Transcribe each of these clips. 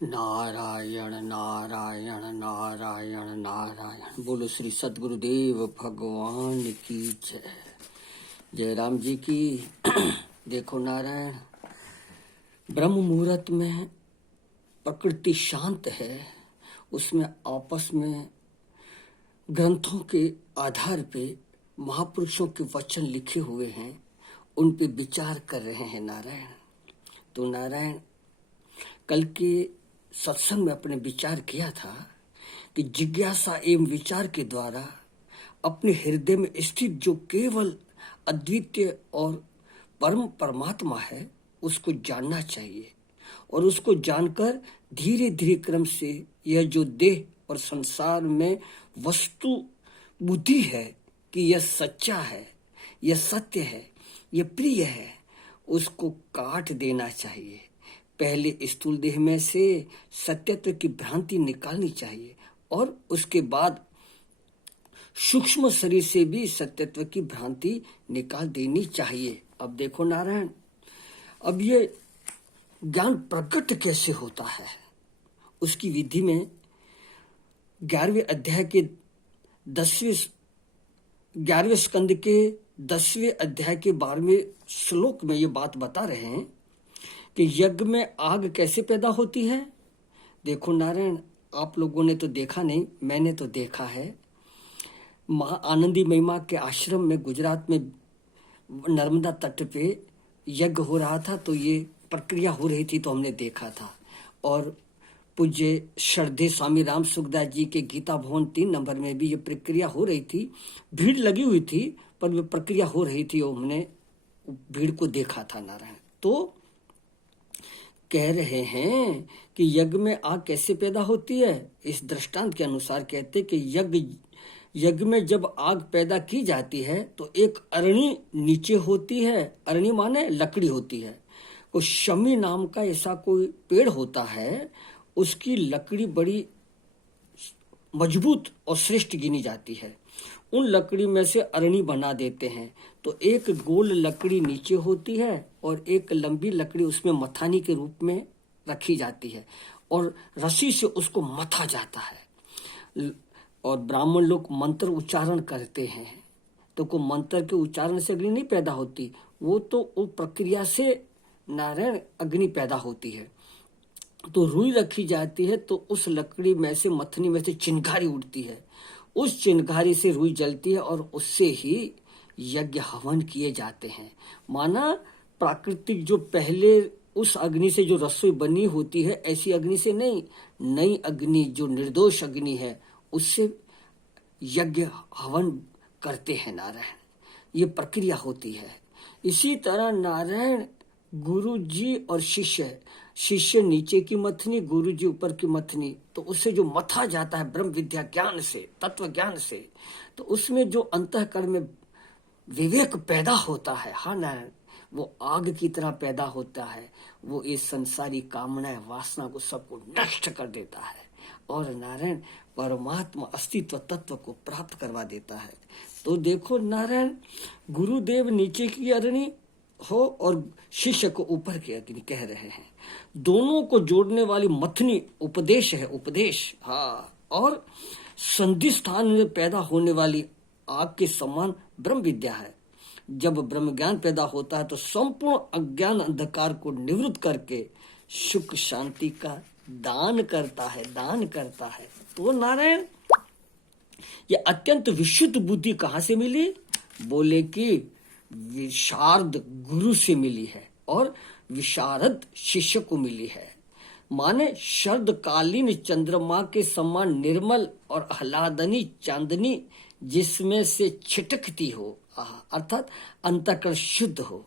नारायण नारायण नारायण नारायण। बोलो श्री सद्गुरुदेव भगवान की जय। जय राम जी की। देखो नारायण, ब्रह्म मुहूर्त में प्रकृति शांत है, उसमें आपस में ग्रंथों के आधार पे महापुरुषों के वचन लिखे हुए हैं, उन पे विचार कर रहे हैं नारायण। तो नारायण, कल के सत्संग में अपने विचार किया था कि जिज्ञासा एवं विचार के द्वारा अपने हृदय में स्थित जो केवल अद्वितीय और परम परमात्मा है उसको जानना चाहिए, और उसको जानकर धीरे धीरे क्रम से यह जो देह और संसार में वस्तु बुद्धि है कि यह सच्चा है, यह सत्य है, यह प्रिय है, उसको काट देना चाहिए। पहले स्थूल देह में से सत्यत्व की भ्रांति निकालनी चाहिए और उसके बाद सूक्ष्म शरीर से भी सत्यत्व की भ्रांति निकाल देनी चाहिए। अब देखो नारायण, अब ये ज्ञान प्रकट कैसे होता है उसकी विधि में 11वें अध्याय के 11वें स्कंद के 10वें अध्याय के 12वें श्लोक में ये बात बता रहे हैं कि यज्ञ में आग कैसे पैदा होती है। देखो नारायण, आप लोगों ने तो देखा नहीं, मैंने तो देखा है। मां आनंदी महिमा के आश्रम में गुजरात में नर्मदा तट पे यज्ञ हो रहा था, तो ये प्रक्रिया हो रही थी, तो हमने देखा था। और पूज्य श्रद्धे स्वामी राम सुखदास जी के गीता भवन 3 नंबर में भी ये प्रक्रिया हो रही थी। भीड़ लगी हुई थी पर वो प्रक्रिया हो रही थी और हमने भीड़ को देखा था नारायण। तो कह रहे हैं कि यज्ञ में आग कैसे पैदा होती है। इस दृष्टांत के अनुसार कहते कि यज्ञ में जब आग पैदा की जाती है तो एक अरणी नीचे होती है। अरणी माने लकड़ी होती है। कोई शमी नाम का ऐसा कोई पेड़ होता है, उसकी लकड़ी बड़ी मजबूत और श्रेष्ठ गिनी जाती है। उन लकड़ी में से अरणी बना देते हैं। तो एक गोल लकड़ी नीचे होती है और एक लंबी लकड़ी उसमें मथानी के रूप में रखी जाती है और रस्सी से उसको मथा जाता है। और ब्राह्मण लोग मंत्र उच्चारण करते हैं, तो को मंत्र के उच्चारण से अग्नि नहीं पैदा होती, वो तो वो प्रक्रिया से नारायण अग्नि पैदा होती है। तो रुई रखी जाती है, तो उस लकड़ी में से मथनी में से चिंगारी उठती है, उस चिंगारी से रुई जलती है और उससे ही यज्ञ हवन किए जाते हैं। माना प्राकृतिक जो पहले उस अग्नि से जो रसोई बनी होती है, ऐसी अग्नि से नहीं, नई अग्नि जो निर्दोष अग्नि है उससे यज्ञ हवन करते हैं नारायण। ये प्रक्रिया होती है। इसी तरह नारायण, गुरु जी और शिष्य नीचे की मथनी, गुरु जी ऊपर की मथनी, तो उससे जो मथा जाता है ब्रह्म विद्या ज्ञान से, तत्व ज्ञान से, तो उसमें जो अंतःकरण में विवेक पैदा होता है, हाँ नारायण, वो आग की तरह पैदा होता है। वो इस संसारी कामना वासना को सबको नष्ट कर देता है और नारायण परमात्मा अस्तित्व तत्व को प्राप्त करवा देता है। तो देखो नारायण, गुरुदेव नीचे की अग्नि हो और शिष्य को ऊपर की अग्नि कह रहे हैं। दोनों को जोड़ने वाली मथनी उपदेश है, उपदेश। हाँ, और संधि स्थान में पैदा होने वाली आग के समान ब्रह्म विद्या है। जब ब्रह्म ज्ञान पैदा होता है तो संपूर्ण अज्ञान अंधकार को निवृत्त करके सुख शांति का दान करता है, दान करता है। तो नारायण, ये अत्यंत विशुद्ध बुद्धि कहाँ से मिली? बोले कि विशारद गुरु से मिली है और विशारद शिष्य को मिली है। माने शरदकालीन चंद्रमा के समान निर्मल और आह्लादनी चांदनी जिसमें से छिटकती हो, अर्थात अंतःकरण शुद्ध हो,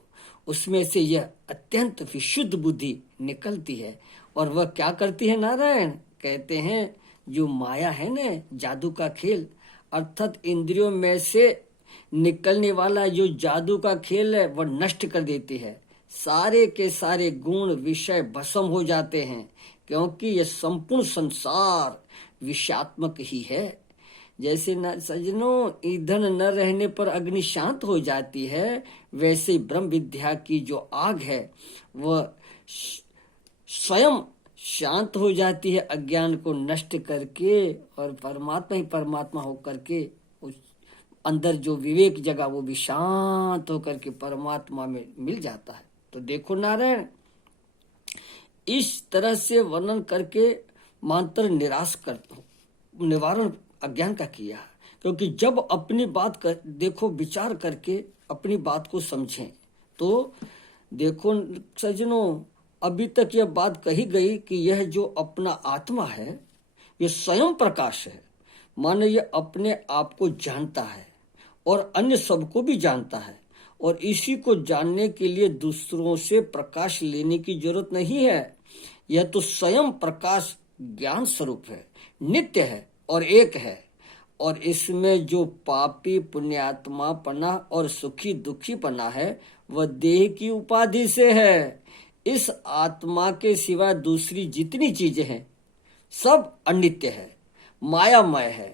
उसमें से यह अत्यंत विशुद्ध बुद्धि निकलती है। और वह क्या करती है नारायण? कहते हैं जो माया है ना, जादू का खेल, अर्थात इंद्रियों में से निकलने वाला जो जादू का खेल है वह नष्ट कर देती है। सारे के सारे गुण विषय भस्म हो जाते हैं, क्योंकि यह संपूर्ण संसार विषयात्मक ही है। जैसे न सजनों, ईंधन न रहने पर अग्नि शांत हो जाती है, वैसे ब्रह्म विद्या की जो आग है वह स्वयं शांत हो जाती है अज्ञान को नष्ट करके, और परमात्मा ही परमात्मा होकर के उस अंदर जो विवेक जगह वो भी शांत होकर के परमात्मा में मिल जाता है। तो देखो नारायण, इस तरह से वर्णन करके मांतर निवारण अज्ञान का किया। क्योंकि जब अपनी बात कर देखो, विचार करके अपनी बात को समझें तो देखो सज्जनों, अभी तक यह बात कही गई कि यह जो अपना आत्मा है ये स्वयं प्रकाश है, माने ये अपने आप को जानता है और अन्य सबको भी जानता है, और इसी को जानने के लिए दूसरों से प्रकाश लेने की जरूरत नहीं है। यह तो स्वयं प्रकाश ज्ञान स्वरूप है, नित्य है और एक है। और इसमें जो पापी पुण्यात्मा पना और सुखी दुखी पना है वह देह की उपाधि से है। इस आत्मा के सिवा दूसरी जितनी चीजें हैं सब अनित्य है, मायामय है,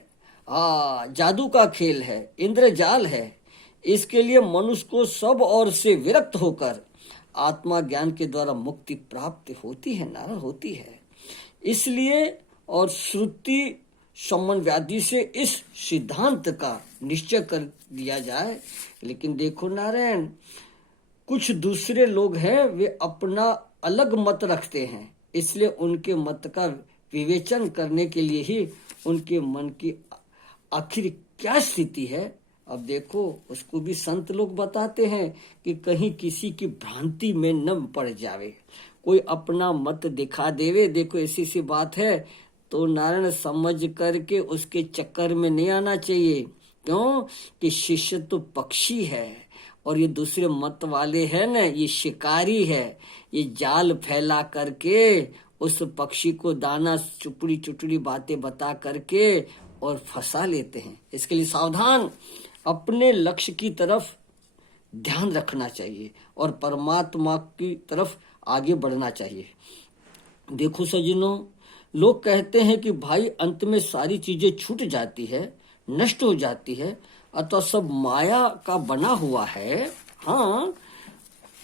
जादू का खेल है, इंद्रजाल है। इसके लिए मनुष्य को सब ओर से विरक्त होकर आत्मा ज्ञान के द्वारा मुक्ति प्राप्त होती है, नारायण होती है। इसलिए और श्रुति सम्मन व्याधि से इस सिद्धांत का निश्चय कर दिया जाए। लेकिन देखो नारायण, कुछ दूसरे लोग हैं वे अपना अलग मत रखते हैं, इसलिए उनके मत का विवेचन करने के लिए ही उनके मन की आखिर क्या स्थिति है अब देखो उसको भी संत लोग बताते हैं कि कहीं किसी की भ्रांति में न पड़ जावे, कोई अपना मत दिखा देवे। देखो ऐसी सी बात है तो नारायण समझ करके उसके चक्कर में नहीं आना चाहिए। क्यों कि शिष्य तो पक्षी है और ये दूसरे मत वाले हैं ना, ये शिकारी है, ये जाल फैला करके उस पक्षी को दाना चुपड़ी चुटड़ी बातें बता करके और फंसा लेते हैं। इसके लिए सावधान, अपने लक्ष्य की तरफ ध्यान रखना चाहिए और परमात्मा की तरफ आगे बढ़ना चाहिए। देखो सज्जनों, लोग कहते हैं कि भाई अंत में सारी चीजें छूट जाती है, नष्ट हो जाती है, अतः सब माया का बना हुआ है। हाँ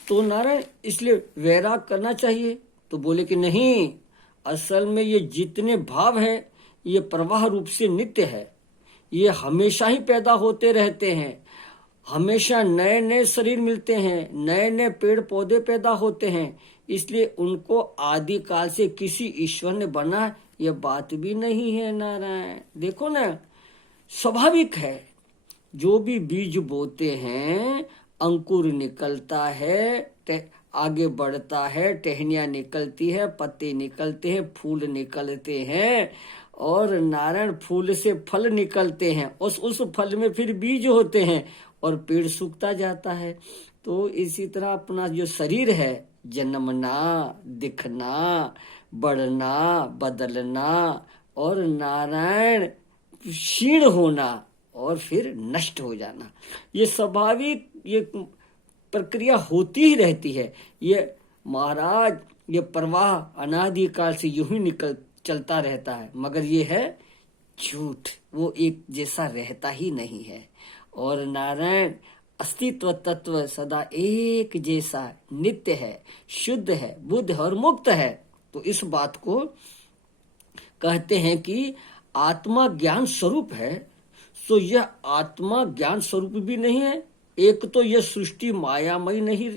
तो नारायण इसलिए वैराग करना चाहिए। तो बोले कि नहीं, असल में ये जितने भाव है ये प्रवाह रूप से नित्य है, ये हमेशा ही पैदा होते रहते हैं, हमेशा नए नए शरीर मिलते हैं, नए नए पेड़ पौधे पैदा होते हैं, इसलिए उनको आदि काल से किसी ईश्वर ने बना यह बात भी नहीं है नारायण। देखो ना, स्वाभाविक है, जो भी बीज बोते हैं अंकुर निकलता है, आगे बढ़ता है, टहनियां निकलती है, पत्ते निकलते हैं, फूल निकलते हैं और नारायण फूल से फल निकलते हैं, उस फल में फिर बीज होते हैं और पेड़ सूखता जाता है। तो इसी तरह अपना जो शरीर है, जन्मना, दिखना, बढ़ना, बदलना और नारायण क्षीण होना और फिर नष्ट हो जाना, ये स्वाभाविक ये प्रक्रिया होती ही रहती है। ये महाराज ये प्रवाह अनादिकाल से यूं ही चलता रहता है, मगर ये है झूठ, वो एक जैसा रहता ही नहीं है। और नारायण अस्तित्व तत्व सदा एक जैसा नित्य है, शुद्ध है, बुद्ध है और मुक्त है। तो इस बात को कहते हैं कि आत्मा ज्ञान स्वरूप है। तो यह आत्मा ज्ञान स्वरूप भी नहीं है। एक तो यह सृष्टि मायामयी नहीं,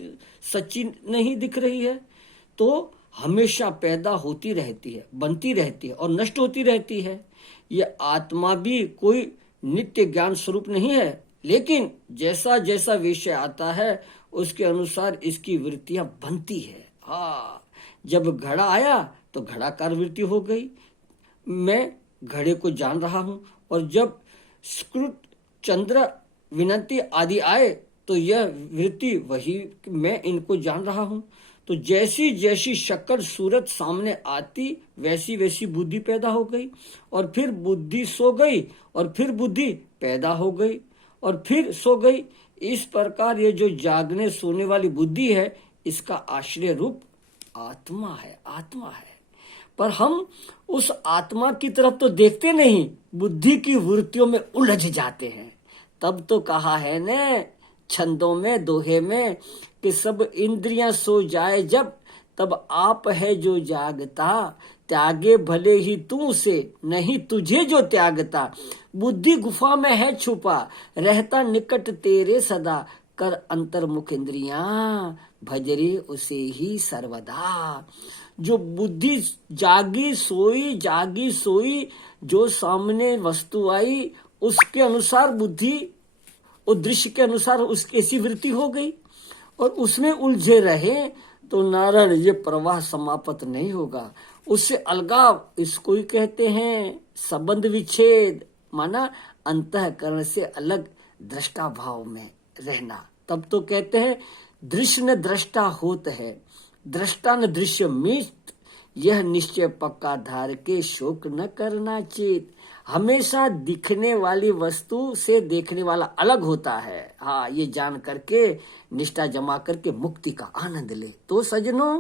सच्ची नहीं दिख रही है, तो हमेशा पैदा होती रहती है, बनती रहती है और नष्ट होती रहती है। यह आत्मा भी कोई नित्य ज्ञान स्वरूप नहीं है, लेकिन जैसा जैसा विषय आता है उसके अनुसार इसकी वृत्तियां बनती है। हाँ, जब घड़ा आया तो घड़ाकार वृत्ति हो गई, मैं घड़े को जान रहा हूं, और जब स्कृत चंद्र विनंती आदि आए तो यह वृत्ति वही मैं इनको जान रहा हूं। तो जैसी जैसी शक्ल सूरत सामने आती वैसी वैसी बुद्धि पैदा हो गई, और फिर बुद्धि सो गई, और फिर बुद्धि पैदा हो गई, और फिर सो गई। इस प्रकार ये जो जागने सोने वाली बुद्धि है इसका आश्रय रूप आत्मा है, आत्मा है। पर हम उस आत्मा की तरफ तो देखते नहीं, बुद्धि की वृत्तियों में उलझ जाते हैं। तब तो कहा है ने छंदों में, दोहे में कि सब इंद्रियां सो जाए जब, तब आप है जो जागता, त्यागे भले ही तू से, नहीं तुझे जो त्यागता। बुद्धि गुफा में है छुपा, रहता निकट तेरे सदा। कर अंतर्मुख इंद्रियां, भजरे उसे ही सर्वदा। जो बुद्धि जागी सोई, जो सामने वस्तु आई, उसके अनुसार बुद्धि, उस दृश्य के अनुसार उसकी ऐसी वृत्ति हो गई और उसमें उलझे रहे तो नारायण ये प्रवाह समाप्त नहीं होगा। उससे अलगाव, इसको ही कहते हैं संबंध विच्छेद, माना अंतःकरण से अलग दृष्टा भाव में रहना। तब तो कहते हैं दृश्य न दृष्टा होत है, दृष्टा न दृश्य मित। यह निश्चय पक्का धार के, शोक न करना चेत। हमेशा दिखने वाली वस्तु से देखने वाला अलग होता है। हाँ, ये जान करके निष्ठा जमा करके मुक्ति का आनंद ले। तो सजनों,